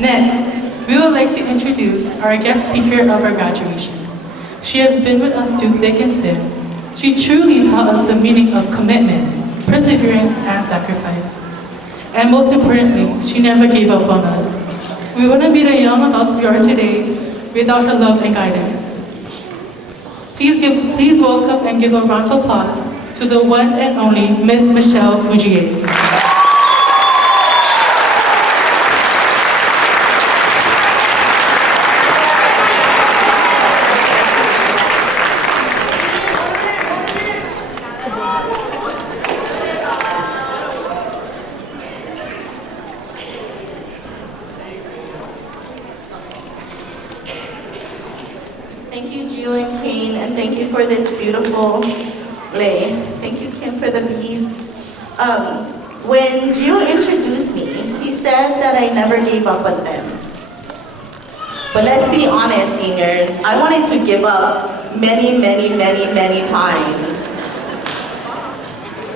Next, we would like to introduce our guest speaker of our graduation. She has been with us through thick and thin. She truly taught us the meaning of commitment, perseverance, and sacrifice. And most importantly, she never gave up on us. We wouldn't be the young adults we are today without her love and guidance. Please welcome and give a round of applause to the one and only Miss Michelle Fujie. Thank you, Gio and Kane, and thank you for this beautiful lei. Thank you, Kim, for the beads. When Gio introduced me, he said that I never gave up on them. But let's be honest, seniors, I wanted to give up many, many, many, many times.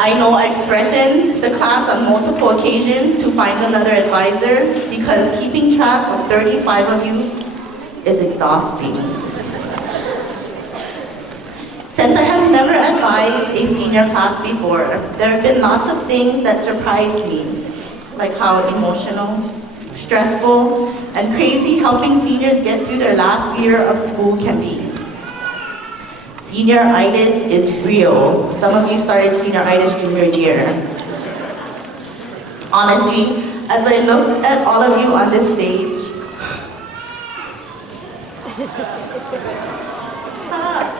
I know I've threatened the class on multiple occasions to find another advisor because keeping track of 35 of you is exhausting. Since I have never advised a senior class before, there have been lots of things that surprised me, like how emotional, stressful, and crazy helping seniors get through their last year of school can be. Senioritis is real. Some of you started senioritis junior year. Honestly, as I look at all of you on this stage,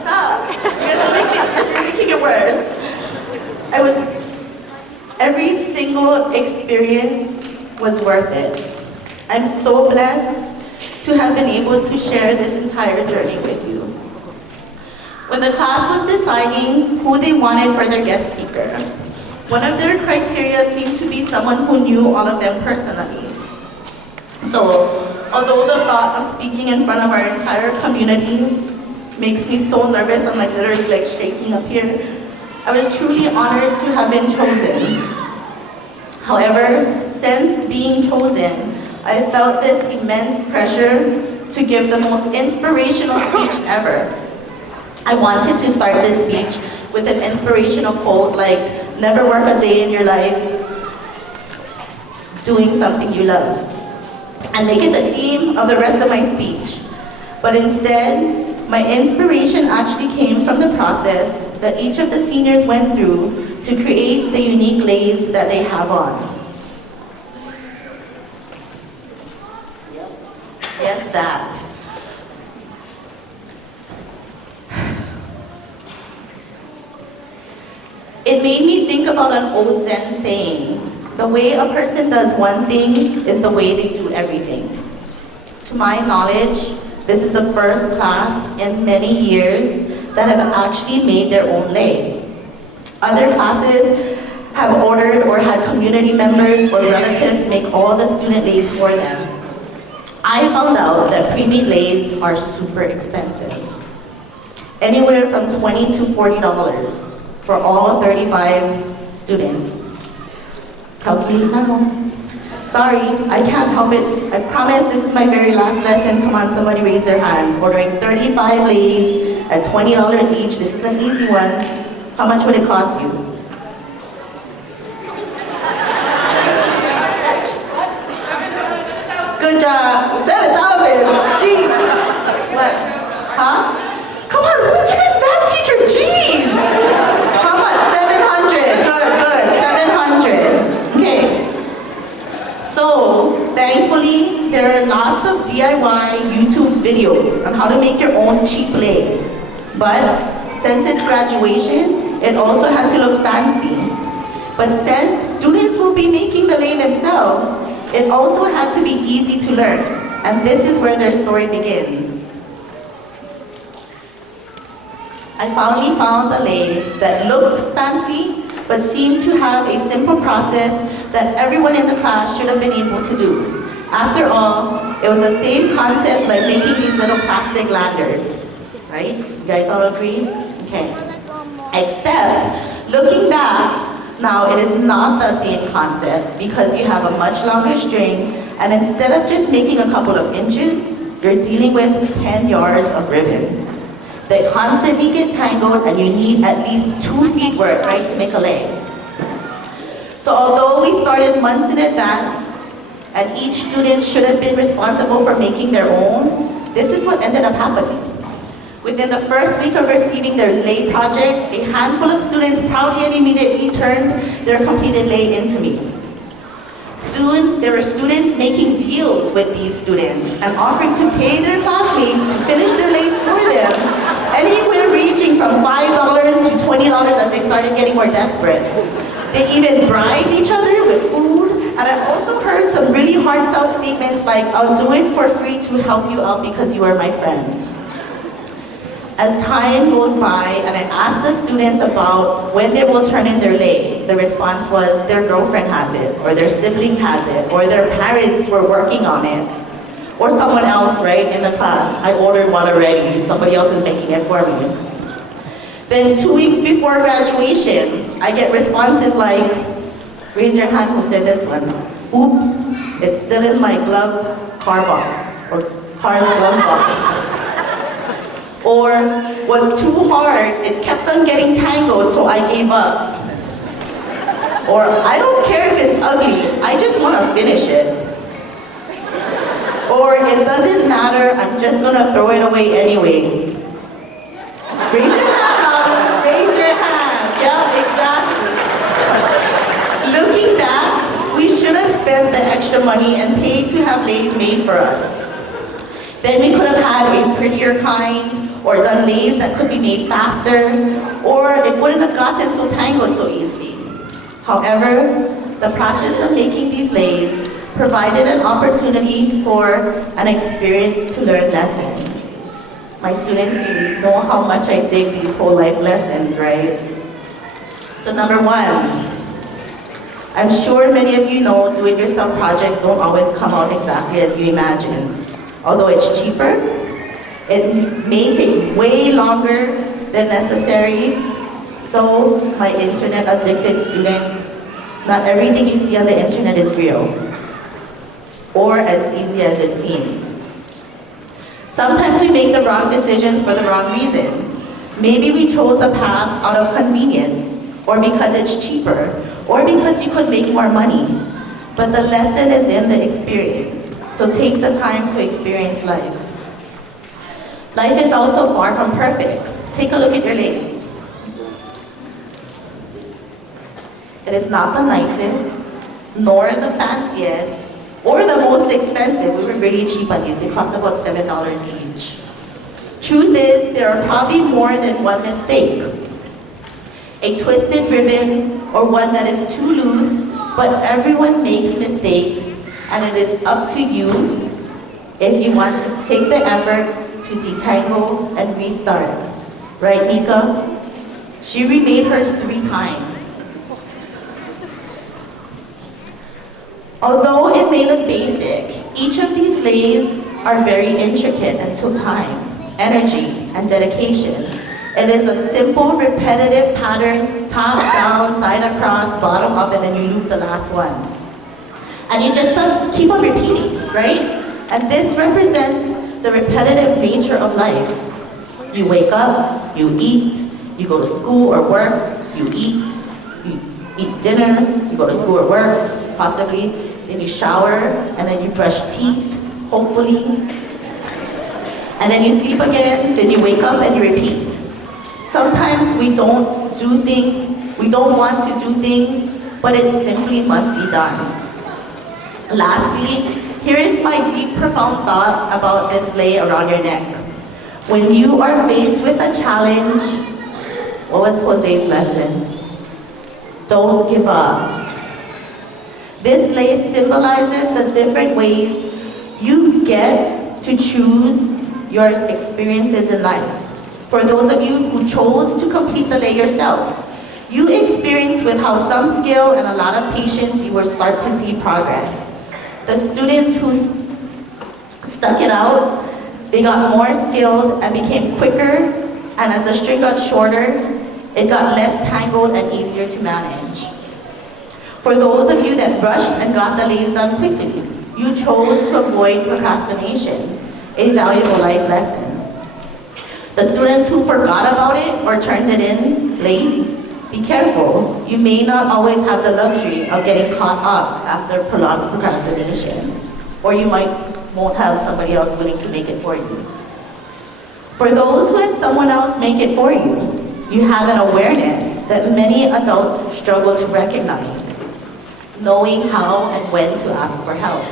Stop. You guys are making it worse. Every single experience was worth it. I'm so blessed to have been able to share this entire journey with you. When the class was deciding who they wanted for their guest speaker, one of their criteria seemed to be someone who knew all of them personally. So, although the thought of speaking in front of our entire community makes me so nervous, I'm literally shaking up here, I was truly honored to have been chosen. However, since being chosen, I felt this immense pressure to give the most inspirational speech ever. I wanted to start this speech with an inspirational quote like, never work a day in your life doing something you love, and make it the theme of the rest of my speech. But instead, my inspiration actually came from the process that each of the seniors went through to create the unique leis that they have on. Yes, that. It made me think about an old Zen saying, the way a person does one thing is the way they do everything. To my knowledge, this is the first class in many years that have actually made their own lei. Other classes have ordered or had community members or relatives make all the student leis for them. I found out that pre-made leis are super expensive. Anywhere from $20 to $40 for all 35 students. Calculate now. Sorry, I can't help it. I promise this is my very last lesson. Come on, somebody raise their hands. Ordering 35 leis at $20 each. This is an easy one. How much would it cost you? Good job. 7,000. Jeez. What? Huh? Come on, who's your guys' math teacher? Jeez. How much? 700. Good. 700. Okay. So, thankfully, there are lots of DIY YouTube videos on how to make your own cheap lei. But since it's graduation, it also had to look fancy. But since students will be making the lei themselves, it also had to be easy to learn. And this is where their story begins. I finally found a lei that looked fancy, but seemed to have a simple process that everyone in the class should have been able to do. After all, it was the same concept like making these little plastic lanterns, right? You guys all agree? Okay. Except, looking back, now it is not the same concept because you have a much longer string And instead of just making a couple of inches, you're dealing with 10 yards of ribbon. They constantly get tangled and you need at least 2 feet worth, right, to make a lei. So although we started months in advance, and each student should have been responsible for making their own, this is what ended up happening. Within the first week of receiving their lei project, a handful of students proudly and immediately turned their completed lei into me. Soon, there were students making deals with these students and offering to pay their classmates to finish their leis for them, anywhere ranging from $5 to $20 as they started getting more desperate. They even bribed each other with food, and I also heard some really heartfelt statements like, "I'll do it for free to help you out because you are my friend." As time goes by and I asked the students about when they will turn in their lei, the response was their girlfriend has it, or their sibling has it, or their parents were working on it, or someone else, right, in the class. I ordered one already, somebody else is making it for me. Then 2 weeks before graduation, I get responses like, "Raise your hand who said this one. Oops, it's still in my car box, or car's glove box." Or, "Was too hard, it kept on getting tangled, so I gave up." Or, "I don't care if it's ugly, I just want to finish it." Or, "It doesn't matter, I'm just gonna throw it away anyway." Raise your hand now, raise your hand. Yeah, exactly. Looking back, we should have spent the extra money and paid to have leis made for us. Then we could have had a prettier kind, or done leis that could be made faster, or it wouldn't have gotten so tangled so easily. However, the process of making these leis provided an opportunity for an experience to learn lessons. My students know how much I dig these whole life lessons, right? So number one, I'm sure many of you know do-it-yourself projects don't always come out exactly as you imagined. Although it's cheaper, it may take way longer than necessary. So, my internet-addicted students, not everything you see on the internet is real, or as easy as it seems. Sometimes we make the wrong decisions for the wrong reasons. Maybe we chose a path out of convenience, or because it's cheaper, or because you could make more money. But the lesson is in the experience, so take the time to experience life. Life is also far from perfect. Take a look at your leis. It is not the nicest, nor the fanciest, or the most expensive. We were really cheap on these. They cost about $7 each. Truth is, there are probably more than one mistake. A twisted ribbon, or one that is too loose, but everyone makes mistakes, and it is up to you if you want to take the effort to detangle and restart. Right, Mika? She remade hers 3 times. Although it may look basic, each of these leis are very intricate and took time, energy, and dedication. It is a simple, repetitive pattern, top, down, side across, bottom up, and then you loop the last one. And you just keep on repeating, right? And this represents the repetitive nature of life. You wake up, you eat, you go to school or work, you eat dinner, you go to school or work, possibly, then you shower, and then you brush teeth, hopefully. And then you sleep again, then you wake up and you repeat. Sometimes we don't want to do things, but it simply must be done. Lastly, here is my deep, profound thought about this lei around your neck. When you are faced with a challenge, what was Jose's lesson? Don't give up. This lei symbolizes the different ways you get to choose your experiences in life. For those of you who chose to complete the lei yourself, you experience with how some skill and a lot of patience you will start to see progress. The students who stuck it out, they got more skilled and became quicker, and as the string got shorter, it got less tangled and easier to manage. For those of you that rushed and got the leis done quickly, You chose to avoid procrastination, a valuable life lesson. The students who forgot about it or turned it in late, be careful. You may not always have the luxury of getting caught up after prolonged procrastination, or you won't have somebody else willing to make it for you. For those who had someone else make it for you, you have an awareness that many adults struggle to recognize, knowing how and when to ask for help.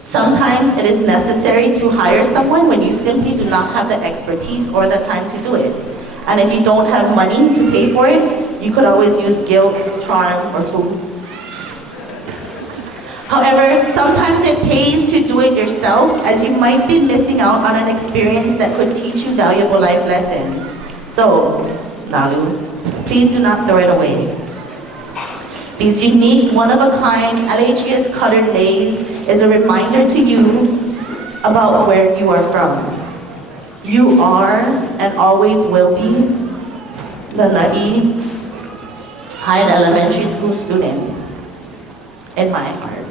Sometimes it is necessary to hire someone when you simply do not have the expertise or the time to do it. And if you don't have money to pay for it, you could always use guilt, charm, or food. However, sometimes it pays to do it yourself, as you might be missing out on an experience that could teach you valuable life lessons. So, Nalu, please do not throw it away. These unique, one-of-a-kind LHS colored leis is a reminder to you about where you are from. You are and always will be Lana'i High Elementary School students in my heart.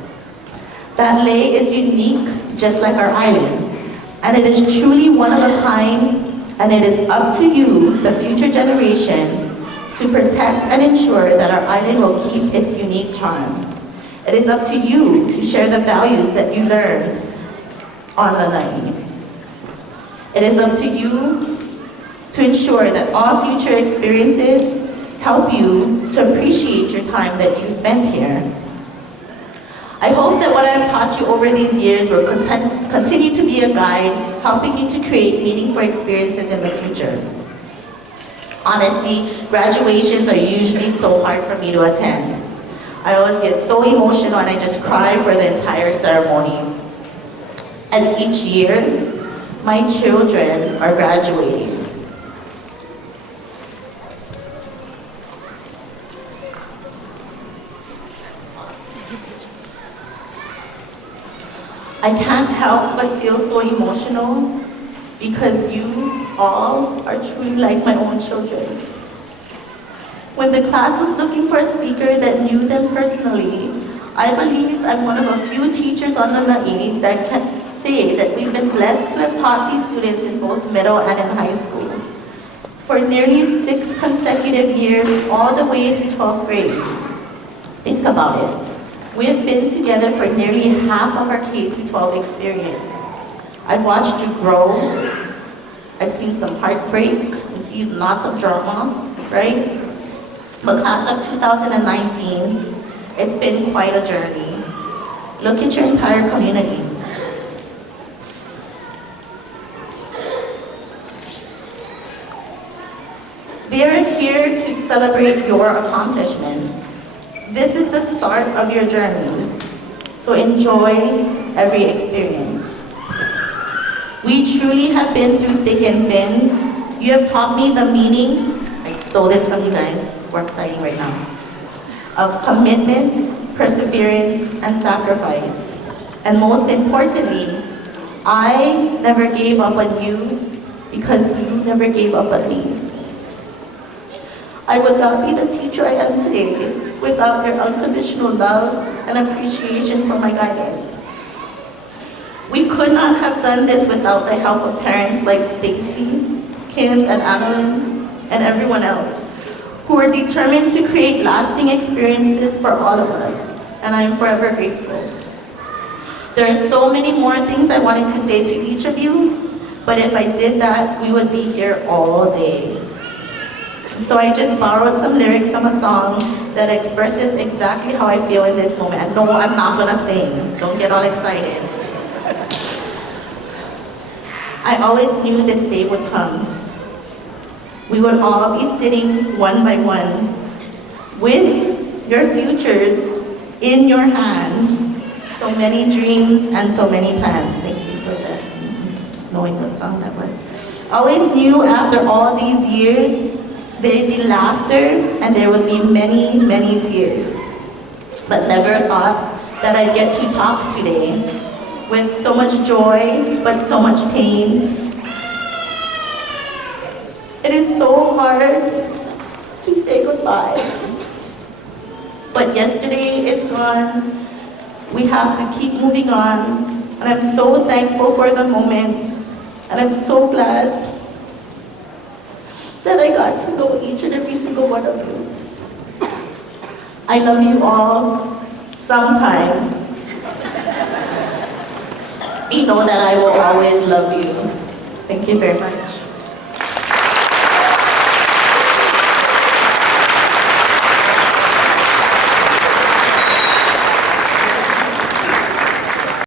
That lei is unique, just like our island, and it is truly one of a kind, and it is up to you, the future generation, to protect and ensure that our island will keep its unique charm. It is up to you to share the values that you learned on Lanai. It is up to you to ensure that all future experiences help you to appreciate your time that you spent here. I hope that what I have taught you over these years will continue to be a guide, helping you to create meaningful experiences in the future. Honestly, graduations are usually so hard for me to attend. I always get so emotional and I just cry for the entire ceremony. As each year, my children are graduating. I can't help but feel so emotional because you all are truly like my own children. When the class was looking for a speaker that knew them personally, I believed I'm one of a few teachers on Lana'i that can say that we've been blessed to have taught these students in both middle and in high school. For nearly 6 consecutive years, all the way through 12th grade. Think about it. We have been together for nearly half of our K-12 experience. I've watched you grow. I've seen some heartbreak. I've seen lots of drama, right? The class of 2019, it's been quite a journey. Look at your entire community. They are here to celebrate your accomplishment. This is the start of your journeys, so enjoy every experience. We truly have been through thick and thin. You have taught me the meaning, I stole this from you guys, we're exciting right now, of commitment, perseverance, and sacrifice. And most importantly, I never gave up on you because you never gave up on me. I would not be the teacher I am today without your unconditional love and appreciation for my guidance. We could not have done this without the help of parents like Stacy, Kim, and Annalyn, and everyone else, who are determined to create lasting experiences for all of us, and I am forever grateful. There are so many more things I wanted to say to each of you, but if I did that, we would be here all day. So I just borrowed some lyrics from a song that expresses exactly how I feel in this moment. And no, I'm not gonna sing. Don't get all excited. I always knew this day would come. We would all be sitting one by one with your futures in your hands. So many dreams and so many plans. Thank you for that, knowing what song that was. Always knew after all these years, there'd be laughter and there would be many, many tears. But never thought that I'd get to talk today with so much joy, but so much pain. It is so hard to say goodbye. But yesterday is gone. We have to keep moving on, and I'm so thankful for the moments, and I'm so glad that I got to know each and every single one of you. I love you all. Sometimes, you know that I will always love you. Thank you very much.